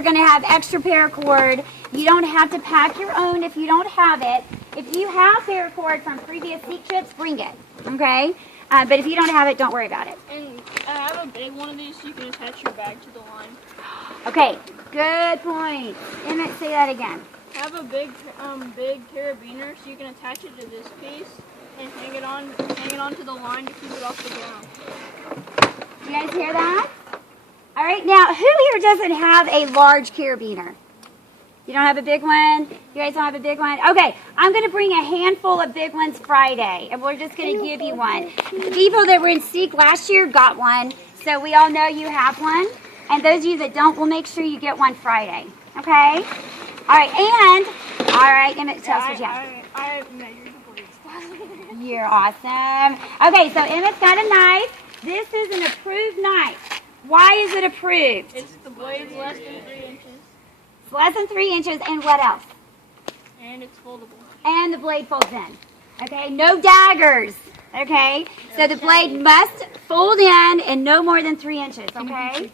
You're going to have extra paracord. You don't have to pack your own if you don't have it. If you have paracord from previous seek trips, bring it, okay? But if you don't have it, don't worry about it. And I have a big one of these so you can attach your bag to the line. Okay, good point. Emmett, say that again. I have a big carabiner so you can attach it to this piece and hang it on to the line to keep it off the ground. You guys hear that? All right, now who here doesn't have a large carabiner? You don't have a big one? You guys don't have a big one? Okay, I'm going to bring a handful of big ones Friday, and we're just going to give you one. The people that were in Seek last year got one, so we all know you have one. And those of you that don't, we'll make sure you get one Friday, okay? All right, Emmett, tell us what you have. I measured the blades. You're awesome. Okay, so Emmett's got a knife. This is an approved knife. Why is it approved? It's the blade's less than 3 inches. It's less than 3 inches, and what else? And it's foldable. And the blade folds in. Okay, no daggers. Okay, so the blade must fold in and no more than 3 inches. Okay.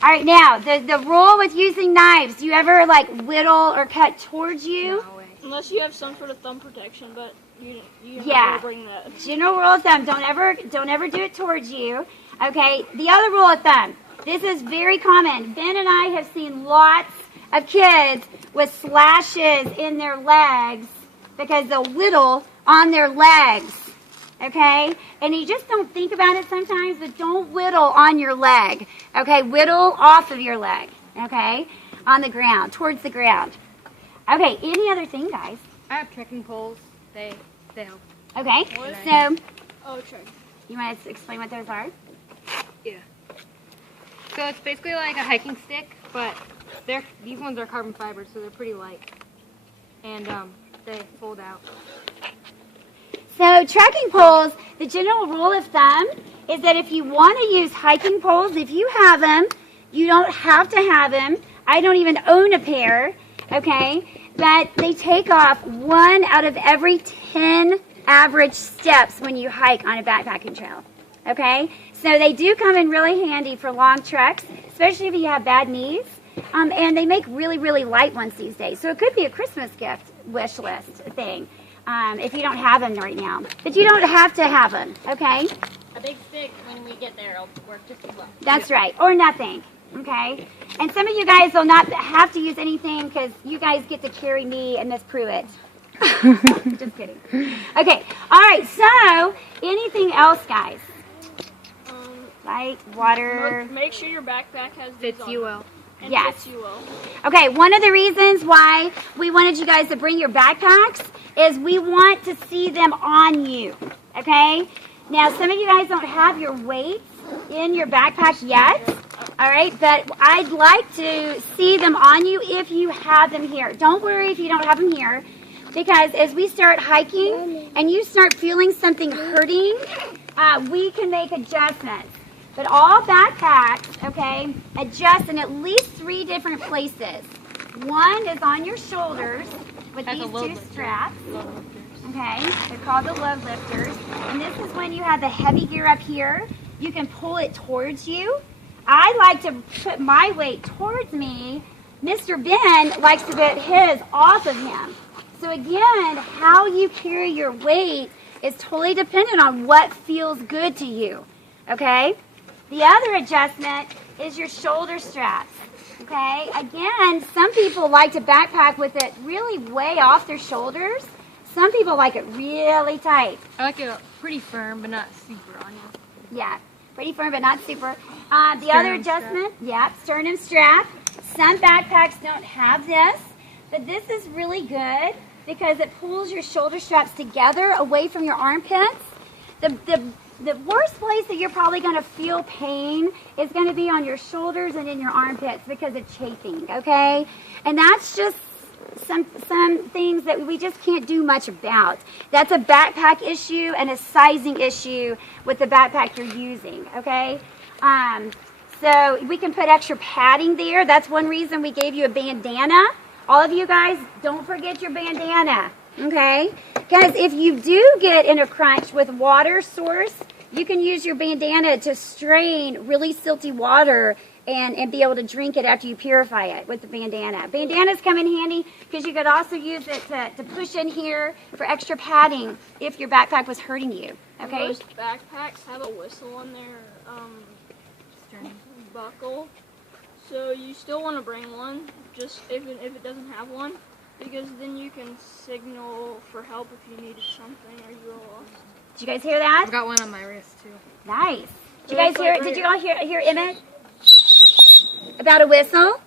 All right, now the rule with using knives. Do you ever like whittle or cut towards you? No way. Unless you have some sort of thumb protection, but you yeah. Bring that. General rule of thumb: don't ever do it towards you. Okay. The other rule of thumb. This is very common. Ben and I have seen lots of kids with slashes in their legs because they'll whittle on their legs. Okay? And you just don't think about it sometimes, but don't whittle on your leg. Okay? Whittle off of your leg. Okay? On the ground, towards the ground. Okay, any other thing, guys? I have trekking poles. They help. Okay, what? So, oh, sure. You want to explain what those are? Yeah. So it's basically like a hiking stick, but these ones are carbon fiber, so they're pretty light. And they fold out. So trekking poles, the general rule of thumb is that if you want to use hiking poles, if you have them, you don't have to have them. I don't even own a pair, okay? But they take off 1 out of every 10 average steps when you hike on a backpacking trail, okay? So they do come in really handy for long treks, especially if you have bad knees. And they make really, really light ones these days. So it could be a Christmas gift wish list thing. If you don't have them right now. But you don't have to have them, okay? A big stick when we get there will work just as well. That's right, or nothing, okay? And some of you guys will not have to use anything because you guys get to carry me and Miss Pruitt. Just kidding. Okay, all right, so anything else, guys? Light, water. Make sure your backpack has Fits you well. And yes. fits you well. Okay, one of the reasons why we wanted you guys to bring your backpacks is we want to see them on you, okay? Now, some of you guys don't have your weights in your backpack yet, all right? But I'd like to see them on you if you have them here. Don't worry if you don't have them here, because as we start hiking and you start feeling something hurting, we can make adjustments. But all backpacks, okay, adjust in at least 3 different places. One is on your shoulders with these 2 straps. Okay, they're called the load lifters. And this is when you have the heavy gear up here. You can pull it towards you. I like to put my weight towards me. Mr. Ben likes to put his off of him. So again, how you carry your weight is totally dependent on what feels good to you. Okay? The other adjustment is your shoulder straps, okay? Again, some people like to backpack with it really way off their shoulders. Some people like it really tight. I like it pretty firm, but not super on you. Yeah, pretty firm, but not super. The other adjustment, sternum strap. Some backpacks don't have this, but this is really good because it pulls your shoulder straps together away from your armpits. The worst place that you're probably going to feel pain is going to be on your shoulders and in your armpits because of chafing, okay? And that's just some things that we just can't do much about. That's a backpack issue and a sizing issue with the backpack you're using, okay? So we can put extra padding there. That's one reason we gave you a bandana. All of you guys, don't forget your bandana, okay? Because if you do get in a crunch with water source, you can use your bandana to strain really silty water and be able to drink it after you purify it with the bandana. Bandanas come in handy because you could also use it to push in here for extra padding if your backpack was hurting you. Okay? Most backpacks have a whistle on their buckle, so you still want to bring one, just if it doesn't have one, because then you can signal for help if you needed something or you were lost. Did you guys hear that? I've got one on my wrist too. Nice. Did you guys hear? Did you all hear Emmett about a whistle?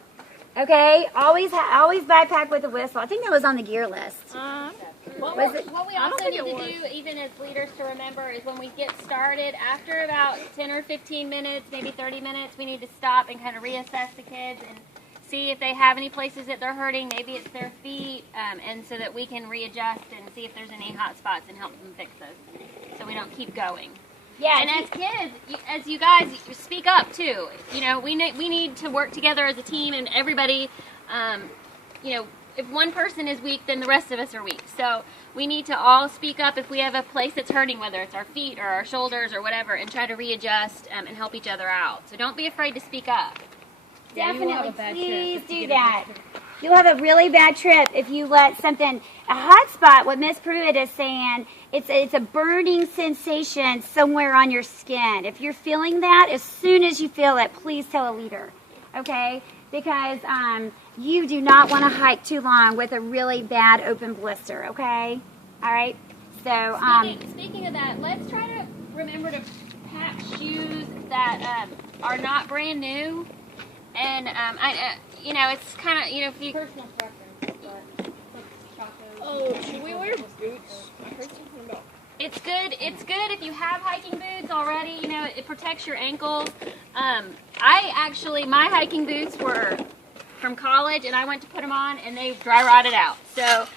Okay, always backpack with a whistle. I think that was on the gear list. What Was we it- also need to do, even as leaders to remember, is when we get started, after about 10 or 15 minutes, maybe 30 minutes, we need to stop and kind of reassess the kids and see if they have any places that they're hurting. Maybe it's their feet, and so that we can readjust and see if there's any hot spots and help them fix those, so we don't keep going. Yeah. And as kids, as you guys speak up too. You know, we need to work together as a team, and everybody. You know, if one person is weak, then the rest of us are weak. So we need to all speak up if we have a place that's hurting, whether it's our feet or our shoulders or whatever, and try to readjust and help each other out. So don't be afraid to speak up. Definitely, please do that. You'll have a really bad trip if you let something, a hot spot, what Miss Pruitt is saying, it's a burning sensation somewhere on your skin. If you're feeling that, as soon as you feel it, please tell a leader, okay? Because you do not want to hike too long with a really bad open blister, okay? All right? So, Speaking of that, let's try to remember to pack shoes that are not brand new. And you know, it's kind of, you know, if you Personal preference, but Oh, should we wear boots? I heard something about. It's good if you have hiking boots already. You know, it protects your ankles. My hiking boots were from college, and I went to put them on, and they dry rotted out. So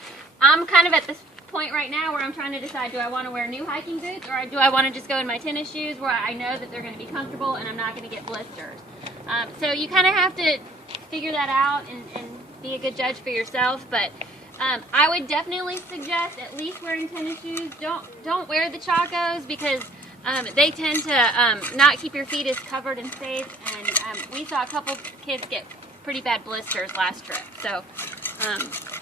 I'm kind of at this point right now where I'm trying to decide: do I want to wear new hiking boots, or do I want to just go in my tennis shoes where I know that they're going to be comfortable and I'm not going to get blisters? So you kind of have to figure that out and be a good judge for yourself. But I would definitely suggest at least wearing tennis shoes. Don't wear the Chacos because they tend to not keep your feet as covered and safe. And we saw a couple kids get pretty bad blisters last trip. So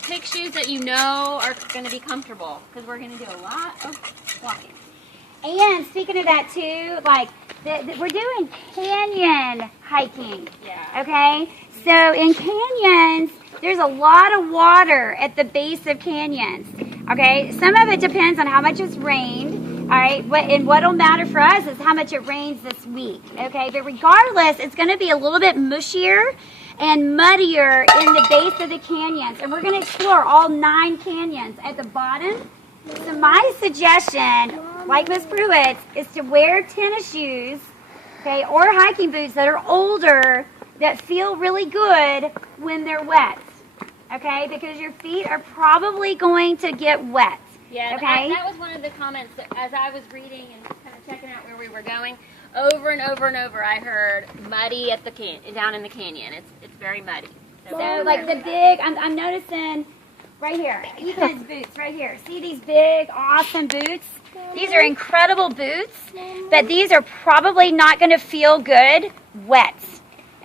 pick shoes that you know are going to be comfortable because we're going to do a lot of walking. and speaking of that too, like, we're doing canyon hiking. Yeah. Okay? So in canyons, there's a lot of water at the base of canyons. Okay? Some of it depends on how much it's rained. All right? And what'll matter for us is how much it rains this week. Okay? But regardless, it's going to be a little bit mushier and muddier in the base of the canyons. And we're going to explore all 9 canyons at the bottom. So my suggestion, like Miss Pruitt, is to wear tennis shoes, okay, or hiking boots that are older that feel really good when they're wet, okay, because your feet are probably going to get wet. Yeah, okay. that was one of the comments that as I was reading and kind of checking out where we were going. Over and over and over, I heard muddy at the down in the canyon. It's very muddy. So like the big, I'm noticing right here, Ethan's boots right here. See these big, awesome boots? These are incredible boots, but these are probably not going to feel good wet,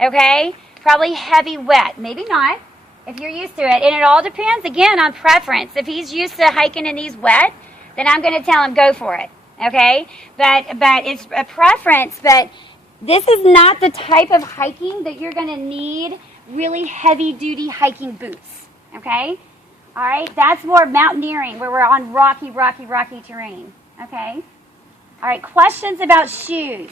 okay? Probably heavy wet. Maybe not, if you're used to it. And it all depends, again, on preference. If he's used to hiking in these wet, then I'm going to tell him go for it, okay? But it's a preference, but this is not the type of hiking that you're going to need really heavy-duty hiking boots, okay? All right, that's more mountaineering where we're on rocky terrain, okay? All right, questions about shoes?